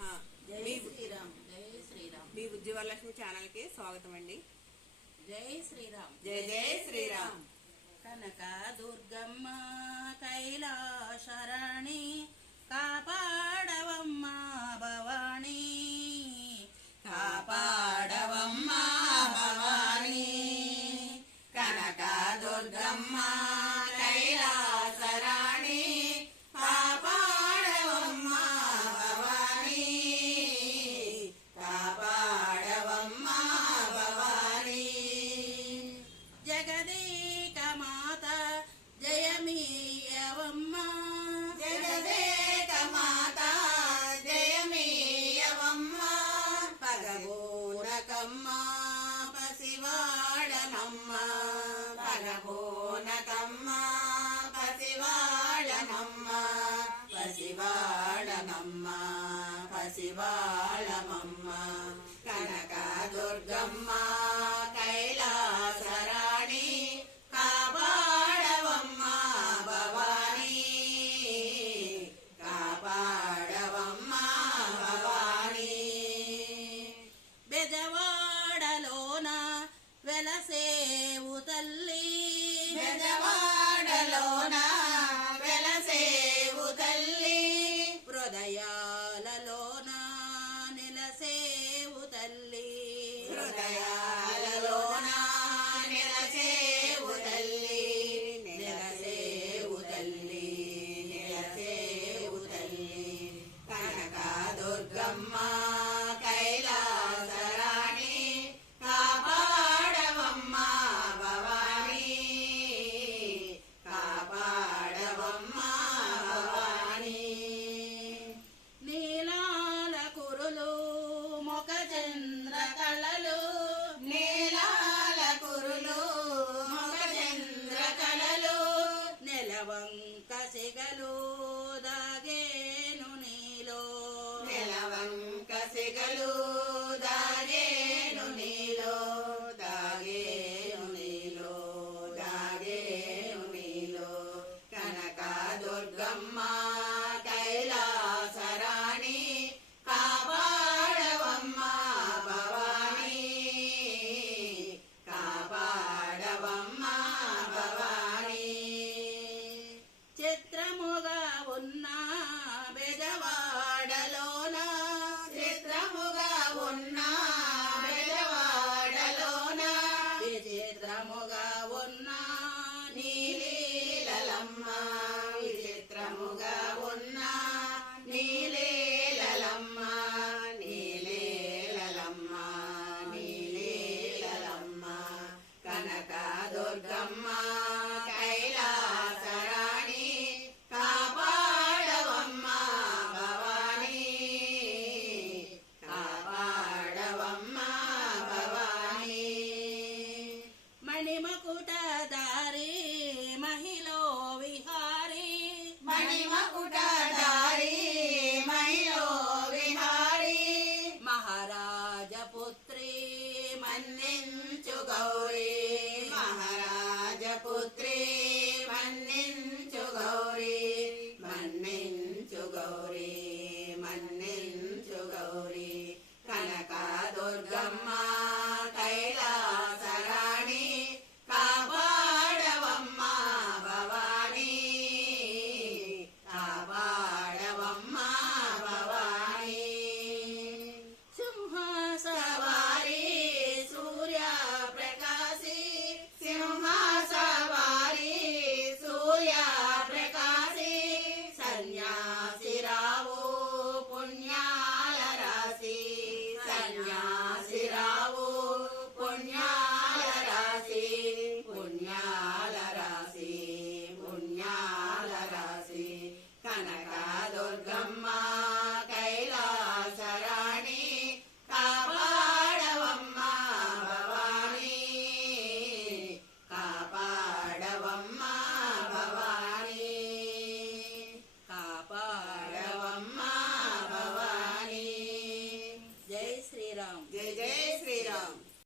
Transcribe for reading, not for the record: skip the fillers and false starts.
జై శ్రీరామ్. జై శ్రీరామ్. మీ ఉజ్వలక్ష్మి ఛానల్ కి స్వాగతం అండి. జై శ్రీరామ్. జై జై శ్రీరామ్. కనక దుర్గమ్మ కైలాసరాణి కాపాడవమ్మ భవానీ, కాపాడవమ్మ భవానీ. కనక దుర్గమ్మ కైలాసరాణి కాపాడవమ్మ భవానీ, కాపాడవమ్మ భవానీ. జగదేక మాత జయమీయవమ్మ, జగదేక మాత జయమీయవమ్మ. పగబోనకమ్మ పసివాడనమ్మ, పగబోనకమ్మ పసివాడనమ్మ, పసివాడనమ్మ పసివాళమమ్మ. కనక దుర్గమ్మ కైలాసరాణి కాపాడవమ్మ భవానీ, కాపాడవమ్మ భవానీ. బెజవాడలోన వెలసేవు తల్లి, బెజవాడలోన వెలసేవు తల్లి. హృదయాలలోన నిలసేవు తల్లి, హృదయాలలోన నిలసేవు తల్లి, నిలసేవు తల్లి, నిలసేవు తల్లి. కనక దుర్గమ్మ కైలాసరాణి కాపాడవమ్మ భవానీ, కాపాడవమ్మ భవానీ. నీలాల కురులు మొఖచంద్ర కళలు, నీలాల కురులు మొఖచంద్ర కళలు. నెలవంక సిగలు దాగేను నీలో, నెలవంక సిగలు దాగేను నీలో, దాగేను నీలో, దాగేను నీలో. కనక దుర్గమ్మ కైలాసరాణి కాపాడవమ్మ భవానీ, కాపాడవమ్మ భవానీ. చిత్రముగా ఉన్న బెజవాడలోన, చిత్రముగా ఉన్న బెజవాడలోన. విచిత్రముగా ఉన్న నీలీలమ్మ, విచిత్రముగా ఉన్న నీలీలమ్మ, నీలీలమ్మ, నీలీలమ్మ. కనక దుర్గమ్మ కైలాసరాణి కాపాడవమ్మ భవానీ, కాపాడవమ్మ భవానీ. మణిమకుట దారి మహిళో విహారీ, మణిమకుట దారి మహిళో విహారీ. మహారాజపుత్రి మన్నించు గౌరీ,